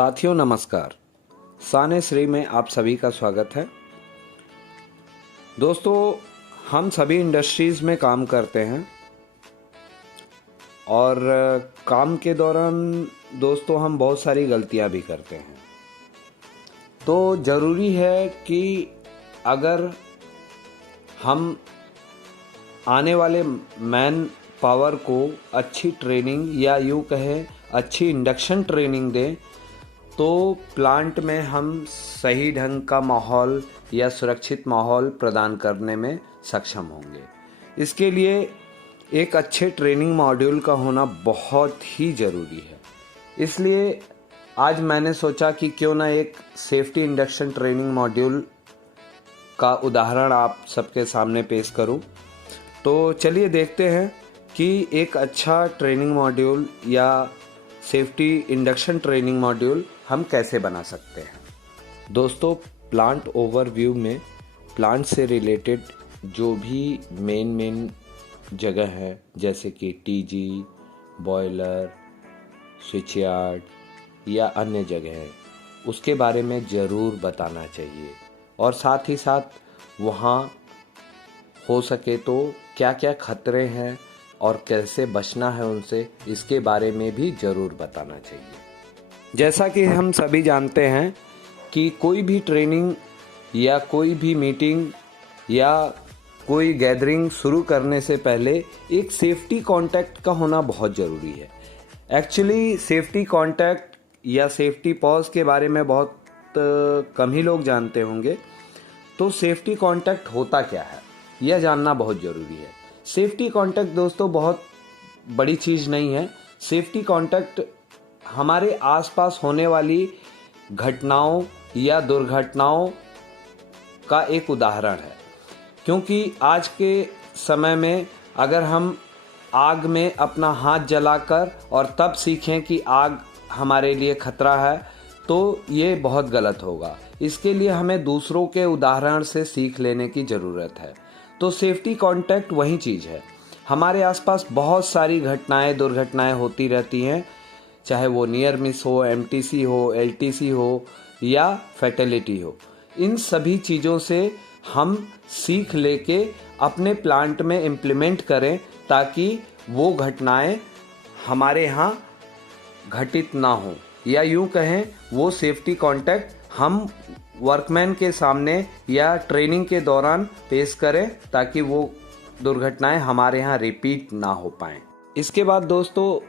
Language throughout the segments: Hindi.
साथियों नमस्कार। साने श्री में आप सभी का स्वागत है। दोस्तों, हम सभी इंडस्ट्रीज़ में काम करते हैं और काम के दौरान दोस्तों हम बहुत सारी गलतियां भी करते हैं। तो ज़रूरी है कि अगर हम आने वाले मैन पावर को अच्छी ट्रेनिंग या यूँ कहें अच्छी इंडक्शन ट्रेनिंग दें तो प्लांट में हम सही ढंग का माहौल या सुरक्षित माहौल प्रदान करने में सक्षम होंगे। इसके लिए एक अच्छे ट्रेनिंग मॉड्यूल का होना बहुत ही ज़रूरी है। इसलिए आज मैंने सोचा कि क्यों ना एक सेफ्टी इंडक्शन ट्रेनिंग मॉड्यूल का उदाहरण आप सबके सामने पेश करूं। तो चलिए देखते हैं कि एक अच्छा ट्रेनिंग मॉड्यूल या सेफ्टी इंडक्शन ट्रेनिंग मॉड्यूल हम कैसे बना सकते हैं। दोस्तों, प्लांट ओवरव्यू में प्लांट से रिलेटेड जो भी मेन जगह है जैसे कि टीजी, बॉयलर, स्विच यार्ड या अन्य जगह है उसके बारे में ज़रूर बताना चाहिए और साथ ही साथ वहाँ हो सके तो क्या क्या खतरे हैं और कैसे बचना है उनसे, इसके बारे में भी ज़रूर बताना चाहिए। जैसा कि हम सभी जानते हैं कि कोई भी ट्रेनिंग या कोई भी मीटिंग या कोई गैदरिंग शुरू करने से पहले एक सेफ्टी कॉन्टैक्ट का होना बहुत ज़रूरी है। एक्चुअली सेफ्टी कॉन्टैक्ट या सेफ्टी पॉज के बारे में बहुत कम ही लोग जानते होंगे। तो सेफ्टी कॉन्टैक्ट होता क्या है यह जानना बहुत ज़रूरी है। सेफ्टी कॉन्टैक्ट दोस्तों बहुत बड़ी चीज़ नहीं है। सेफ्टी कॉन्टैक्ट हमारे आसपास होने वाली घटनाओं या दुर्घटनाओं का एक उदाहरण है, क्योंकि आज के समय में अगर हम आग में अपना हाथ जलाकर और तब सीखें कि आग हमारे लिए खतरा है तो ये बहुत गलत होगा। इसके लिए हमें दूसरों के उदाहरण से सीख लेने की ज़रूरत है। तो सेफ्टी कॉन्टैक्ट वही चीज़ है। हमारे आसपास बहुत सारी घटनाएं दुर्घटनाएं होती रहती हैं, चाहे वो नियर मिस हो, एमटीसी हो, एलटीसी हो या फैटेलिटी हो। इन सभी चीज़ों से हम सीख लेके अपने प्लांट में इम्प्लीमेंट करें ताकि वो घटनाएं हमारे यहाँ घटित ना हो, या यूँ कहें वो सेफ्टी कॉन्टैक्ट हम वर्कमैन के सामने या ट्रेनिंग के दौरान पेश करें ताकि वो दुर्घटनाएं हमारे यहाँ रिपीट ना हो पाएँ। इसके बाद दोस्तों,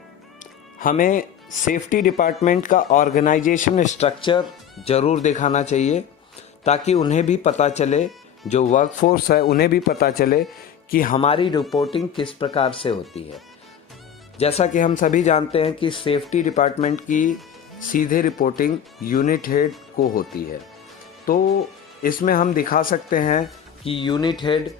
हमें सेफ्टी डिपार्टमेंट का ऑर्गेनाइजेशन स्ट्रक्चर ज़रूर दिखाना चाहिए ताकि उन्हें भी पता चले, जो वर्कफोर्स है उन्हें भी पता चले कि हमारी रिपोर्टिंग किस प्रकार से होती है। जैसा कि हम सभी जानते हैं कि सेफ्टी डिपार्टमेंट की सीधे रिपोर्टिंग यूनिट हेड को होती है। तो इसमें हम दिखा सकते हैं कि यूनिट हेड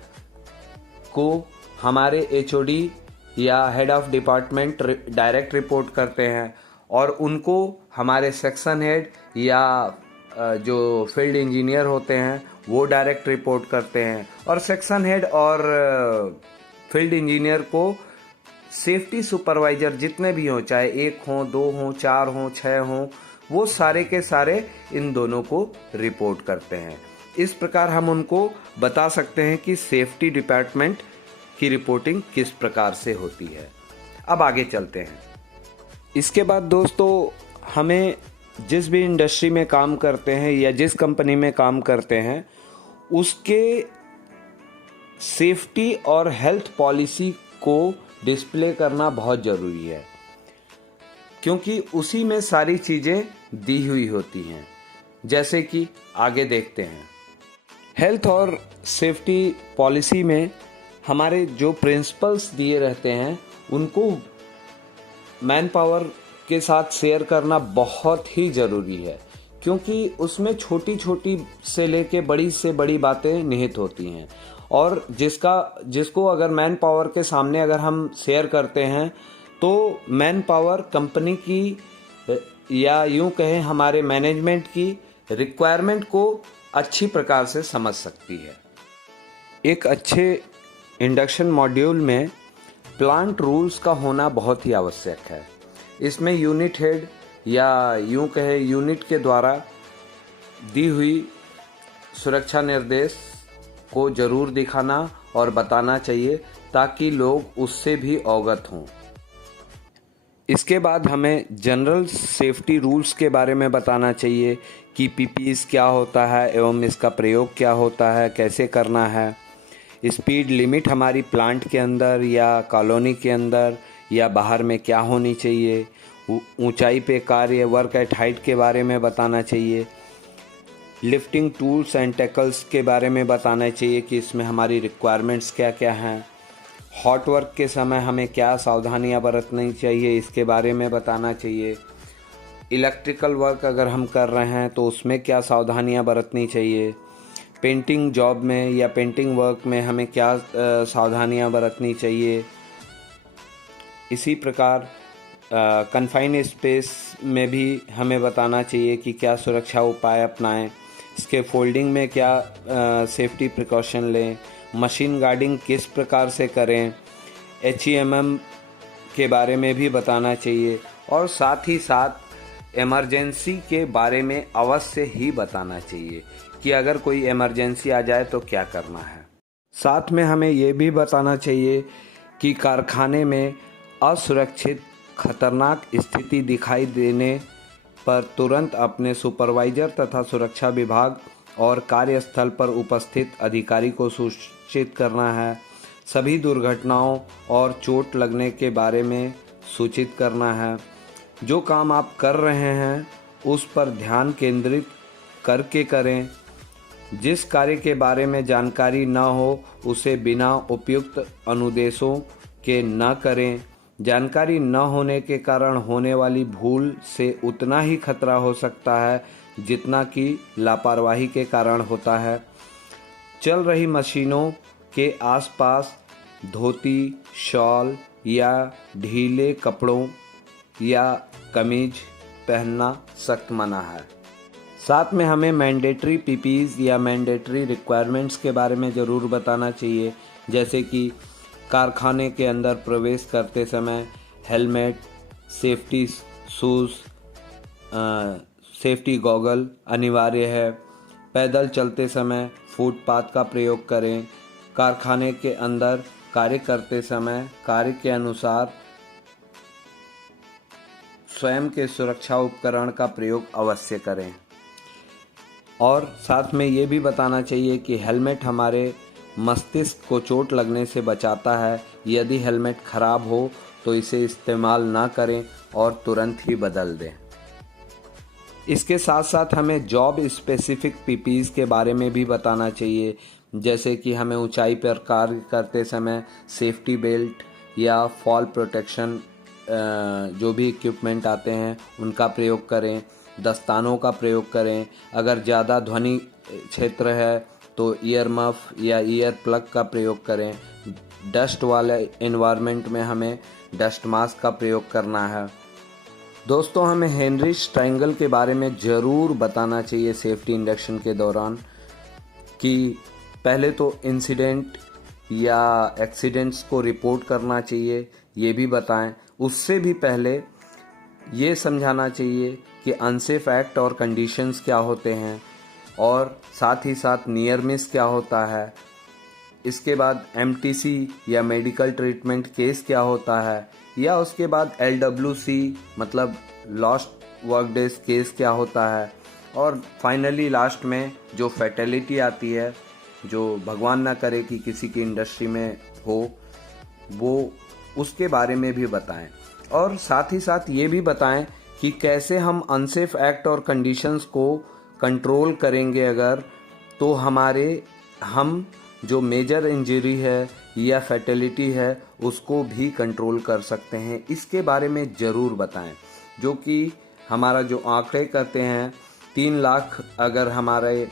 को हमारे एचओडी या head of department direct report करते हैं और उनको हमारे सेक्शन हेड या जो फील्ड इंजीनियर होते हैं वो डायरेक्ट रिपोर्ट करते हैं। और सेक्शन हेड और फील्ड इंजीनियर को सेफ्टी सुपरवाइज़र जितने भी हों, चाहे 1 हो, 2 हो, 4 हो, 6 हो, वो सारे के सारे इन दोनों को रिपोर्ट करते हैं। इस प्रकार हम उनको बता सकते हैं कि सेफ्टी डिपार्टमेंट की रिपोर्टिंग किस प्रकार से होती है। अब आगे चलते हैं। इसके बाद दोस्तों, हमें जिस भी इंडस्ट्री में काम करते हैं या जिस कंपनी में काम करते हैं उसके सेफ्टी और हेल्थ पॉलिसी को डिस्प्ले करना बहुत ज़रूरी है, क्योंकि उसी में सारी चीज़ें दी हुई होती हैं। जैसे कि आगे देखते हैं, हेल्थ और सेफ्टी पॉलिसी में हमारे जो प्रिंसिपल्स दिए रहते हैं उनको मैन पावर के साथ शेयर करना बहुत ही ज़रूरी है, क्योंकि उसमें छोटी छोटी से लेके बड़ी से बड़ी बातें निहित होती हैं और जिसको अगर मैन पावर के सामने अगर हम शेयर करते हैं तो मैन पावर कंपनी की या यूं कहें हमारे मैनेजमेंट की रिक्वायरमेंट को अच्छी प्रकार से समझ सकती है। एक अच्छे इंडक्शन मॉड्यूल में प्लांट रूल्स का होना बहुत ही आवश्यक है। इसमें यूनिट हेड या यूं कहे यूनिट के द्वारा दी हुई सुरक्षा निर्देश को ज़रूर दिखाना और बताना चाहिए ताकि लोग उससे भी अवगत हों। इसके बाद हमें जनरल सेफ्टी रूल्स के बारे में बताना चाहिए कि पीपीईज क्या होता है एवं इसका प्रयोग क्या होता है, कैसे करना है। स्पीड लिमिट हमारी प्लांट के अंदर या कॉलोनी के अंदर या बाहर में क्या होनी चाहिए। ऊंचाई पे कार्य वर्क एट हाइट के बारे में बताना चाहिए। लिफ्टिंग टूल्स एंड टैकल्स के बारे में बताना चाहिए कि इसमें हमारी रिक्वायरमेंट्स क्या क्या हैं। हॉट वर्क के समय हमें क्या सावधानियां बरतनी चाहिए इसके बारे में बताना चाहिए। इलेक्ट्रिकल वर्क अगर हम कर रहे हैं तो उसमें क्या सावधानियां बरतनी चाहिए। पेंटिंग जॉब में या पेंटिंग वर्क में हमें क्या सावधानियां बरतनी चाहिए। इसी प्रकार कन्फाइंड स्पेस में भी हमें बताना चाहिए कि क्या सुरक्षा उपाय अपनाएं। इसके फोल्डिंग में क्या सेफ्टी प्रिकॉशन लें। मशीन गार्डिंग किस प्रकार से करें। HEMM के बारे में भी बताना चाहिए और साथ ही साथ इमरजेंसी के बारे में अवश्य ही बताना चाहिए कि अगर कोई इमरजेंसी आ जाए तो क्या करना है। साथ में हमें ये भी बताना चाहिए कि कारखाने में असुरक्षित खतरनाक स्थिति दिखाई देने पर तुरंत अपने सुपरवाइजर तथा सुरक्षा विभाग और कार्यस्थल पर उपस्थित अधिकारी को सूचित करना है। सभी दुर्घटनाओं और चोट लगने के बारे में सूचित करना है। जो काम आप कर रहे हैं उस पर ध्यान केंद्रित करके करें। जिस कार्य के बारे में जानकारी न हो उसे बिना उपयुक्त अनुदेशों के न करें। जानकारी न होने के कारण होने वाली भूल से उतना ही खतरा हो सकता है जितना कि लापरवाही के कारण होता है। चल रही मशीनों के आसपास धोती, शॉल या ढीले कपड़ों या कमीज पहनना सख्त मना है। साथ में हमें मैंडेटरी पीपीईज या मैंडेटरी रिक्वायरमेंट्स के बारे में ज़रूर बताना चाहिए, जैसे कि कारखाने के अंदर प्रवेश करते समय helmet, safety shoes, safety goggle अनिवार्य है। पैदल चलते समय फुटपाथ का प्रयोग करें। कारखाने के अंदर कार्य करते समय कार्य के अनुसार स्वयं के सुरक्षा उपकरण का प्रयोग अवश्य करें। और साथ में ये भी बताना चाहिए कि हेलमेट हमारे मस्तिष्क को चोट लगने से बचाता है। यदि हेलमेट खराब हो तो इसे इस्तेमाल ना करें और तुरंत ही बदल दें। इसके साथ साथ हमें जॉब स्पेसिफिक पीपीईज के बारे में भी बताना चाहिए, जैसे कि हमें ऊंचाई पर कार्य करते समय सेफ्टी बेल्ट या फॉल प्रोटेक्शन जो भी इक्विपमेंट आते हैं उनका प्रयोग करें। दस्तानों का प्रयोग करें। अगर ज़्यादा ध्वनि क्षेत्र है तो ईयर मफ या ईयर प्लग का प्रयोग करें। डस्ट वाले एनवायरनमेंट में हमें डस्ट मास्क का प्रयोग करना है। दोस्तों, हमें हेनरिच ट्रायंगल के बारे में ज़रूर बताना चाहिए सेफ्टी इंडक्शन के दौरान कि पहले तो इंसिडेंट या एक्सीडेंट्स को रिपोर्ट करना चाहिए, ये भी बताएं। उससे भी पहले ये समझाना चाहिए कि अनसेफ एक्ट और कंडीशंस क्या होते हैं और साथ ही साथ नियर मिस क्या होता है। इसके बाद MTC या मेडिकल ट्रीटमेंट केस क्या होता है, या उसके बाद LWC मतलब लॉस्ट वर्क डेज केस क्या होता है, और फाइनली लास्ट में जो फैटेलिटी आती है, जो भगवान ना करे कि किसी की इंडस्ट्री में हो, वो उसके बारे में भी बताएं। और साथ ही साथ ये भी बताएं कि कैसे हम अनसेफ एक्ट और कंडीशंस को कंट्रोल करेंगे अगर, तो हम जो मेजर इंजरी है या फैटेलिटी है उसको भी कंट्रोल कर सकते हैं। इसके बारे में ज़रूर बताएं। जो कि हमारा जो आंकड़े करते हैं 3 लाख अगर हमारे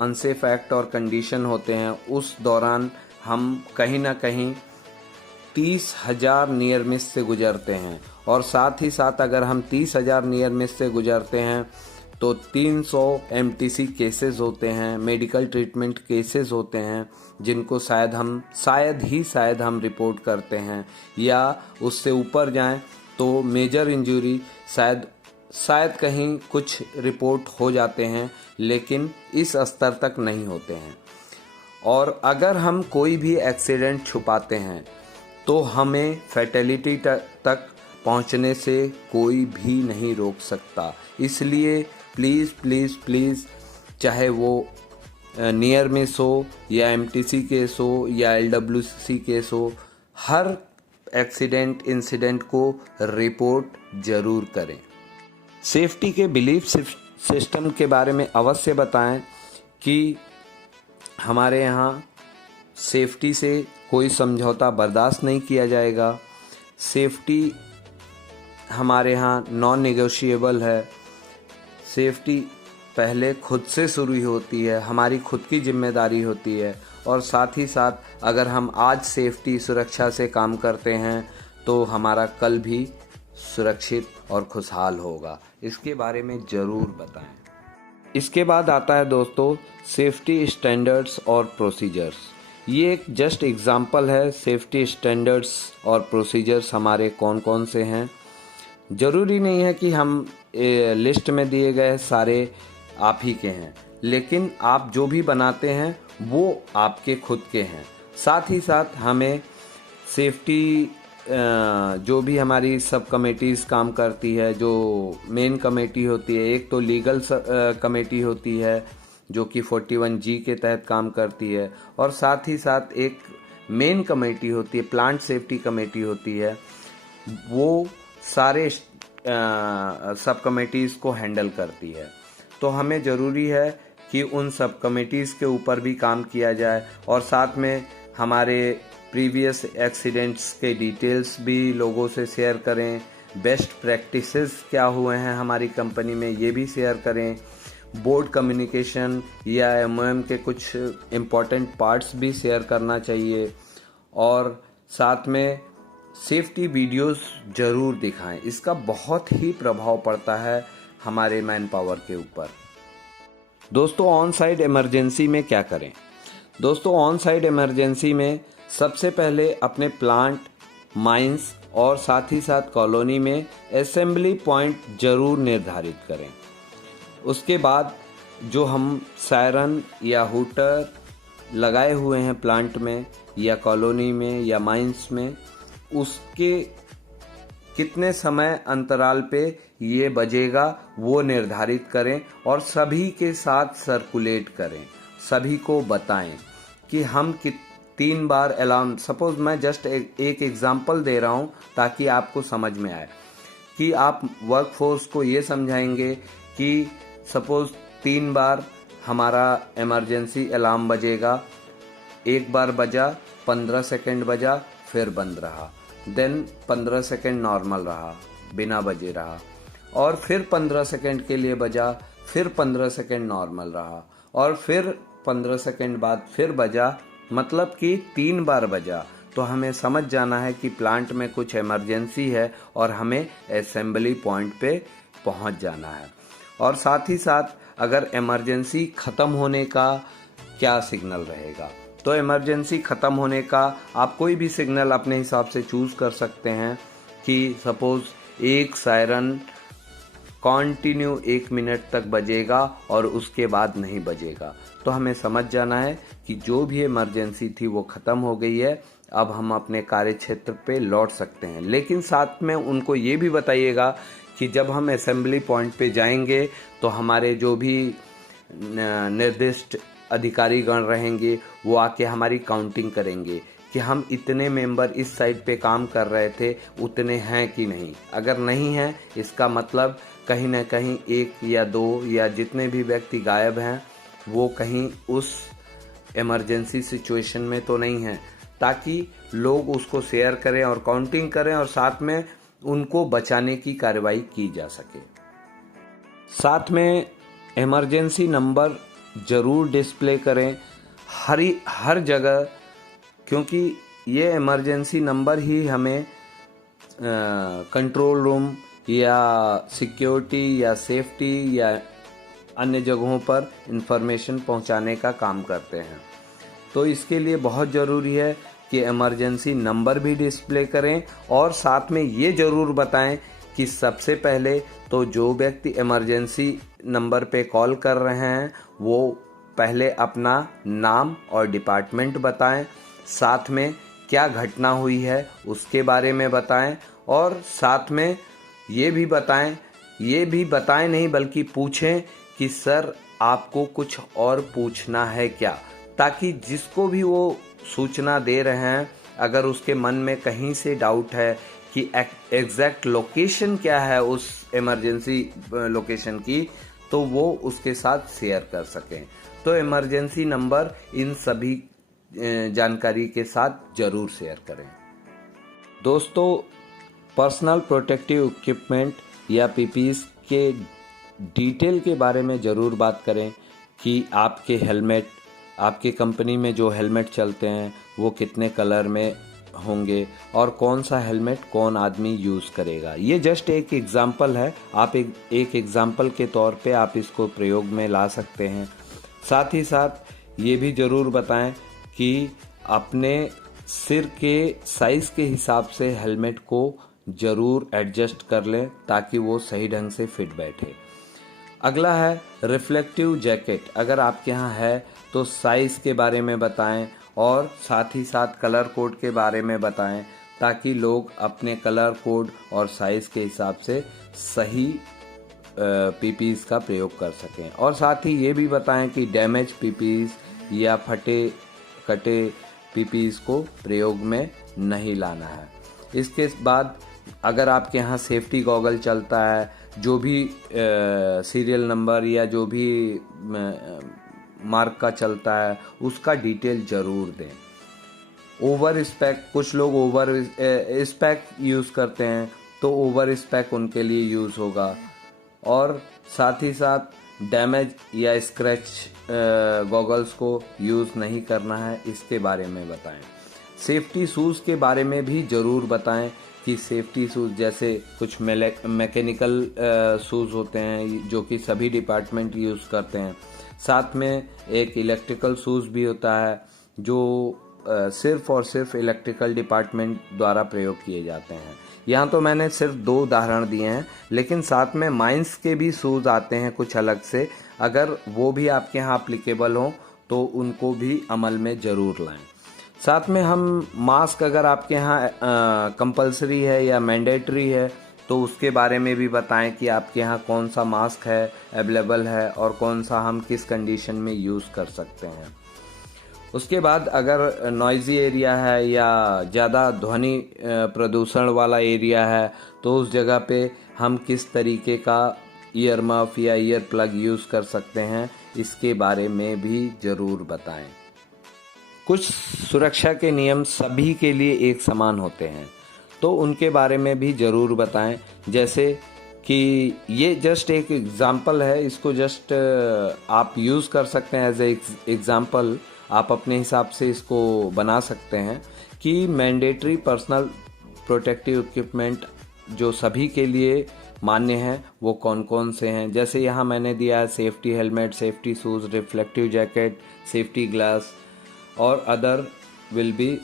अनसेफ एक्ट और कंडीशन होते हैं, उस दौरान हम कहीं ना कहीं 30,000 नियर मिस से गुजरते हैं। और साथ ही साथ अगर हम 30,000 नियर मिस से गुजरते हैं तो 300 MTC केसेस होते हैं, मेडिकल ट्रीटमेंट केसेस होते हैं, जिनको शायद हम रिपोर्ट करते हैं, या उससे ऊपर जाएं तो मेजर इंजरी शायद शायद कहीं कुछ रिपोर्ट हो जाते हैं, लेकिन इस स्तर तक नहीं होते हैं। और अगर हम कोई भी एक्सीडेंट छुपाते हैं तो हमें फैटेलिटी तक पहुंचने से कोई भी नहीं रोक सकता। इसलिए प्लीज़ प्लीज़ प्लीज़, चाहे वो नियर मिस हो या एमटीसी केस हो या एलडब्ल्यूसी केस हो, हर एक्सीडेंट इंसिडेंट को रिपोर्ट ज़रूर करें। सेफ्टी के बिलीफ सिस्टम के बारे में अवश्य बताएं कि हमारे यहाँ सेफ्टी से कोई समझौता बर्दाश्त नहीं किया जाएगा। सेफ्टी हमारे यहाँ नॉन नेगोशिएबल है। सेफ्टी पहले खुद से शुरू होती है, हमारी खुद की जिम्मेदारी होती है। और साथ ही साथ अगर हम आज सेफ्टी सुरक्षा से काम करते हैं तो हमारा कल भी सुरक्षित और खुशहाल होगा। इसके बारे में ज़रूर बताएं। इसके बाद आता है दोस्तों सेफ्टी स्टैंडर्ड्स और प्रोसीजर्स। ये एक जस्ट एग्जांपल है। सेफ्टी स्टैंडर्ड्स और प्रोसीजर्स हमारे कौन कौन से हैं। ज़रूरी नहीं है कि हम लिस्ट में दिए गए सारे आप ही के हैं, लेकिन आप जो भी बनाते हैं वो आपके खुद के हैं। साथ ही साथ हमें सेफ्टी जो भी हमारी सब कमेटीज़ काम करती है, जो मेन कमेटी होती है, एक तो लीगल कमेटी होती है जो कि 41G के तहत काम करती है, और साथ ही साथ एक मेन कमेटी होती है, प्लांट सेफ्टी कमेटी होती है, वो सारे सब कमेटीज़ को हैंडल करती है। तो हमें ज़रूरी है कि उन सब कमेटीज़ के ऊपर भी काम किया जाए और साथ में हमारे प्रीवियस एक्सीडेंट्स के डिटेल्स भी लोगों से शेयर करें। बेस्ट प्रैक्टिसेस क्या हुए हैं हमारी कंपनी में ये भी शेयर करें। बोर्ड कम्युनिकेशन या एमओएम के कुछ इम्पॉर्टेंट पार्ट्स भी शेयर करना चाहिए। और साथ में सेफ्टी वीडियोस ज़रूर दिखाएं। इसका बहुत ही प्रभाव पड़ता है हमारे मैन पावर के ऊपर। दोस्तों ऑन साइट इमरजेंसी में क्या करें? दोस्तों ऑन साइट इमरजेंसी में सबसे पहले अपने प्लांट, माइंस और साथ ही साथ कॉलोनी में असेंबली पॉइंट ज़रूर निर्धारित करें। उसके बाद जो हम सायरन या हूटर लगाए हुए हैं प्लांट में या कॉलोनी में या माइंस में, उसके कितने समय अंतराल पे ये बजेगा वो निर्धारित करें और सभी के साथ सर्कुलेट करें। सभी को बताएं कि हम 3 बार अलार्म, सपोज मैं जस्ट एक एग्जांपल दे रहा हूँ ताकि आपको समझ में आए कि आप वर्कफोर्स को ये समझाएंगे कि सपोज 3 बार हमारा इमरजेंसी अलार्म बजेगा। एक बार बजा, 15 सेकंड बजा, फिर बंद रहा, देन 15 सेकंड नॉर्मल रहा, बिना बजे रहा, और फिर 15 सेकंड के लिए बजा, फिर 15 सेकंड नॉर्मल रहा, और फिर 15 सेकंड बाद फिर बजा, मतलब कि 3 बार बजा। तो हमें समझ जाना है कि प्लांट में कुछ इमरजेंसी है और हमें असेंबली पॉइंट पे पहुंच जाना है। और साथ ही साथ अगर इमरजेंसी ख़त्म होने का क्या सिग्नल रहेगा, तो इमरजेंसी ख़त्म होने का आप कोई भी सिग्नल अपने हिसाब से चूज़ कर सकते हैं कि सपोज़ एक सायरन कंटिन्यू 1 मिनट तक बजेगा और उसके बाद नहीं बजेगा। तो हमें समझ जाना है कि जो भी इमरजेंसी थी वो ख़त्म हो गई है, अब हम अपने कार्य क्षेत्र पे लौट सकते हैं। लेकिन साथ में उनको ये भी बताइएगा कि जब हम असेंबली पॉइंट पे जाएंगे तो हमारे जो भी निर्दिष्ट अधिकारीगण रहेंगे वो आके हमारी काउंटिंग करेंगे कि हम इतने मेंबर इस साइड पे काम कर रहे थे, उतने हैं कि नहीं। अगर नहीं हैं, इसका मतलब कहीं ना कहीं 1 या 2 या जितने भी व्यक्ति गायब हैं वो कहीं उस इमरजेंसी सिचुएशन में तो नहीं हैं, ताकि लोग उसको शेयर करें और काउंटिंग करें और साथ में उनको बचाने की कार्रवाई की जा सके। साथ में इमरजेंसी नंबर ज़रूर डिस्प्ले करें हर जगह, क्योंकि ये इमरजेंसी नंबर ही हमें कंट्रोल रूम या सिक्योरिटी या सेफ्टी या अन्य जगहों पर इंफॉर्मेशन पहुंचाने का काम करते हैं। तो इसके लिए बहुत ज़रूरी है कि इमरजेंसी नंबर भी डिस्प्ले करें और साथ में ये ज़रूर बताएं कि सबसे पहले तो जो व्यक्ति इमरजेंसी नंबर पे कॉल कर रहे हैं वो पहले अपना नाम और डिपार्टमेंट बताएं, साथ में क्या घटना हुई है उसके बारे में बताएं, और साथ में ये भी बताएं नहीं बल्कि पूछें कि सर आपको कुछ और पूछना है क्या, ताकि जिसको भी वो सूचना दे रहे हैं अगर उसके मन में कहीं से डाउट है कि एग्जैक्ट लोकेशन क्या है उस इमरजेंसी लोकेशन की, तो वो उसके साथ शेयर कर सकें। तो इमरजेंसी नंबर इन सभी जानकारी के साथ ज़रूर शेयर करें। दोस्तों, पर्सनल प्रोटेक्टिव इक्विपमेंट या पीपीईज के डिटेल के बारे में ज़रूर बात करें कि आपके हेलमेट, आपकी कंपनी में जो हेलमेट चलते हैं वो कितने कलर में होंगे और कौन सा हेलमेट कौन आदमी यूज़ करेगा। ये जस्ट एक एग्जाम्पल है, आप एक एग्जाम्पल के तौर पे आप इसको प्रयोग में ला सकते हैं। साथ ही साथ ये भी ज़रूर बताएं कि अपने सिर के साइज़ के हिसाब से हेलमेट को ज़रूर एडजस्ट कर लें ताकि वो सही ढंग से फिट बैठे। अगला है रिफ्लेक्टिव जैकेट। अगर आपके यहाँ है तो साइज़ के बारे में बताएं और साथ ही साथ कलर कोड के बारे में बताएं ताकि लोग अपने कलर कोड और साइज़ के हिसाब से सही पीपीईज का प्रयोग कर सकें। और साथ ही ये भी बताएं कि डैमेज पीपीईज या फटे कटे पीपीईज को प्रयोग में नहीं लाना है। इसके बाद अगर आपके यहाँ सेफ्टी गॉगल चलता है, जो भी सीरियल नंबर या जो भी मार्क का चलता है उसका डिटेल ज़रूर दें। ओवर स्पेक, कुछ लोग ओवर स्पेक यूज़ करते हैं तो ओवर स्पेक उनके लिए यूज़ होगा। और साथ ही साथ डैमेज या स्क्रैच गॉगल्स को यूज़ नहीं करना है, इसके बारे में बताएं। सेफ्टी शूज़ के बारे में भी ज़रूर बताएं कि सेफ्टी शूज़ जैसे कुछ मैकेनिकल शूज़ होते हैं जो कि सभी डिपार्टमेंट यूज़ करते हैं। साथ में एक इलेक्ट्रिकल शूज़ भी होता है जो सिर्फ़ और सिर्फ इलेक्ट्रिकल डिपार्टमेंट द्वारा प्रयोग किए जाते हैं। यहाँ तो मैंने सिर्फ 2 उदाहरण दिए हैं, लेकिन साथ में माइंस के भी शूज़ आते हैं कुछ अलग से। अगर वो भी आपके यहाँ अप्लीकेबल हों तो उनको भी अमल में ज़रूर लाएं। साथ में हम मास्क, अगर आपके यहाँ कंपलसरी है या मैंडेटरी है तो उसके बारे में भी बताएं कि आपके यहाँ कौन सा मास्क है अवेलेबल है और कौन सा हम किस कंडीशन में यूज़ कर सकते हैं। उसके बाद अगर नॉइज़ी एरिया है या ज़्यादा ध्वनि प्रदूषण वाला एरिया है तो उस जगह पे हम किस तरीके का ईयर मफ या ईयर प्लग यूज़ कर सकते हैं, इसके बारे में भी ज़रूर बताएं। कुछ सुरक्षा के नियम सभी के लिए एक समान होते हैं तो उनके बारे में भी ज़रूर बताएं। जैसे कि ये जस्ट एक एग्ज़ाम्पल है, इसको जस्ट आप यूज़ कर सकते हैं एज ए एग्ज़ाम्पल, आप अपने हिसाब से इसको बना सकते हैं कि मैंडेटरी पर्सनल प्रोटेक्टिव इक्विपमेंट जो सभी के लिए मान्य हैं वो कौन कौन से हैं। जैसे यहाँ मैंने दिया है safety helmet, safety shoes, reflective jacket, safety glass और other will be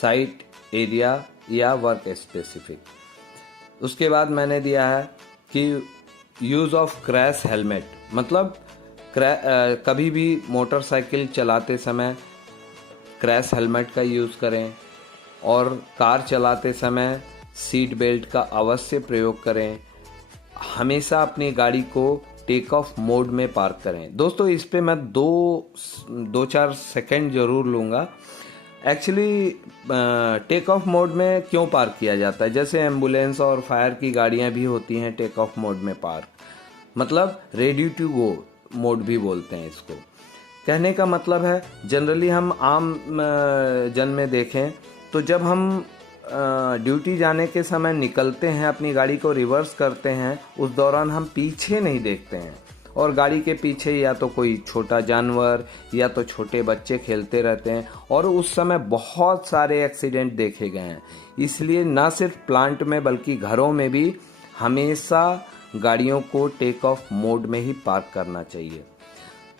site area या वर्क स्पेसिफिक। उसके बाद मैंने दिया है कि यूज़ ऑफ क्रैश हेलमेट, मतलब कभी भी मोटरसाइकिल चलाते समय क्रैश हेलमेट का यूज़ करें और कार चलाते समय सीट बेल्ट का अवश्य प्रयोग करें। हमेशा अपनी गाड़ी को टेक ऑफ मोड में पार्क करें। दोस्तों, इस पे मैं 2-4 सेकंड ज़रूर लूँगा। एक्चुअली टेक ऑफ मोड में क्यों पार्क किया जाता है? जैसे एम्बुलेंस और फायर की गाड़ियाँ भी होती हैं टेक ऑफ मोड में पार्क, मतलब रेडी टू गो मोड भी बोलते हैं इसको। कहने का मतलब है जनरली हम आम जन में देखें तो जब हम ड्यूटी जाने के समय निकलते हैं, अपनी गाड़ी को रिवर्स करते हैं, उस दौरान हम पीछे नहीं देखते हैं और गाड़ी के पीछे या तो कोई छोटा जानवर या तो छोटे बच्चे खेलते रहते हैं और उस समय बहुत सारे एक्सीडेंट देखे गए हैं। इसलिए ना सिर्फ प्लांट में बल्कि घरों में भी हमेशा गाड़ियों को टेक ऑफ मोड में ही पार्क करना चाहिए।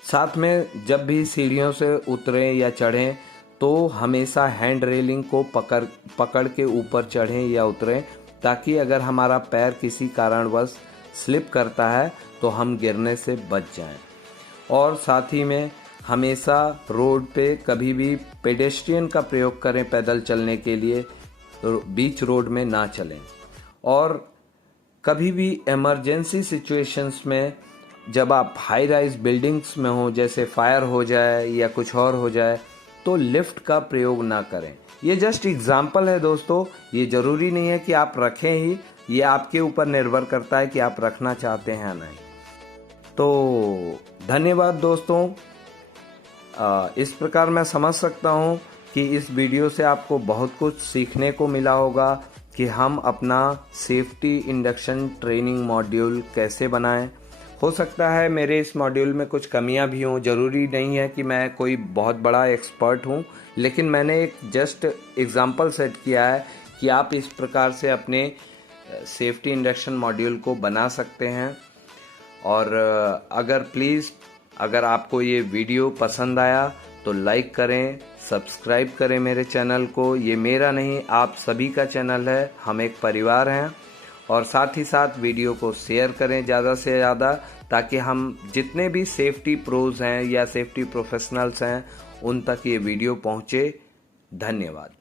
साथ में जब भी सीढ़ियों से उतरें या चढ़ें तो हमेशा हैंड रेलिंग को पकड़ के ऊपर चढ़ें या उतरें ताकि अगर हमारा पैर किसी कारणवश स्लिप करता है तो हम गिरने से बच जाएं। और साथ ही में हमेशा रोड पे कभी भी पेडेस्ट्रियन का प्रयोग करें, पैदल चलने के लिए बीच रोड में ना चलें। और कभी भी इमरजेंसी सिचुएशंस में जब आप हाई राइज बिल्डिंग्स में हो, जैसे फायर हो जाए या कुछ और हो जाए, तो लिफ्ट का प्रयोग ना करें। ये जस्ट एग्जाम्पल है दोस्तों, ये ज़रूरी नहीं है कि आप रखें ही, ये आपके ऊपर निर्भर करता है कि आप रखना चाहते हैं या नहीं। तो धन्यवाद दोस्तों। इस प्रकार मैं समझ सकता हूँ कि इस वीडियो से आपको बहुत कुछ सीखने को मिला होगा कि हम अपना सेफ्टी इंडक्शन ट्रेनिंग मॉड्यूल कैसे बनाएं। हो सकता है मेरे इस मॉड्यूल में कुछ कमियां भी हों, ज़रूरी नहीं है कि मैं कोई बहुत बड़ा एक्सपर्ट हूं, लेकिन मैंने एक जस्ट एग्जांपल सेट किया है कि आप इस प्रकार से अपने सेफ्टी इंडक्शन मॉड्यूल को बना सकते हैं। और अगर आपको ये वीडियो पसंद आया तो लाइक करें, सब्सक्राइब करें मेरे चैनल को। ये मेरा नहीं, आप सभी का चैनल है, हम एक परिवार हैं। और साथ ही साथ वीडियो को शेयर करें ज़्यादा से ज़्यादा, ताकि हम जितने भी सेफ्टी प्रोज हैं या सेफ्टी प्रोफेशनल्स हैं उन तक ये वीडियो पहुँचे। धन्यवाद।